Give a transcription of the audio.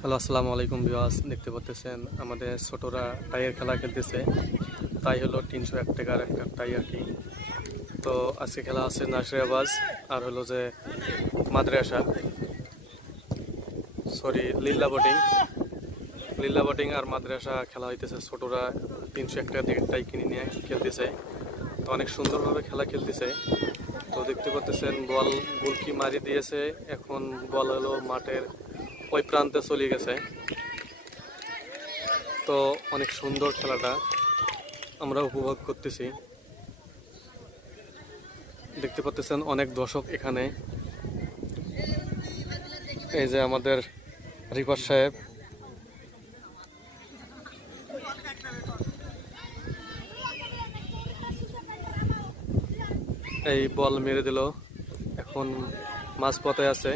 Hello, আসসালামু আলাইকুম viewers. দেখতে পাচ্ছেন আমাদের ছোটরা টাইয়ের খেলা খেলতেছে। তাই হলো 301 টাকার একটা টাই আর কি। তো আজকে খেলা আছে নাসিরাবাজ আর হলো যে মাদ্রাসা, সরি লিল্লা বোটিং আর মাদ্রাসা খেলা হইতেছে। ছোটরা 301 টাকা দিয়ে টাই কিনে নিয়ে খেলতেছে। তো অনেক সুন্দরভাবে খেলা খেলতেছে। তো দেখতে পাচ্ছেন বল গোলকি মারি দিয়েছে, এখন বল হলো মাঠের ওই প্রান্তে চলে গেছে। তো অনেক সুন্দর খেলাটা আমরা উপভোগ করতেছি। দেখতে পাচ্ছেন অনেক দর্শক এখানে। এই যে আমাদের রিফাত সাহেব, এই বল মেরে দিল, এখন মাঝপথে আছে।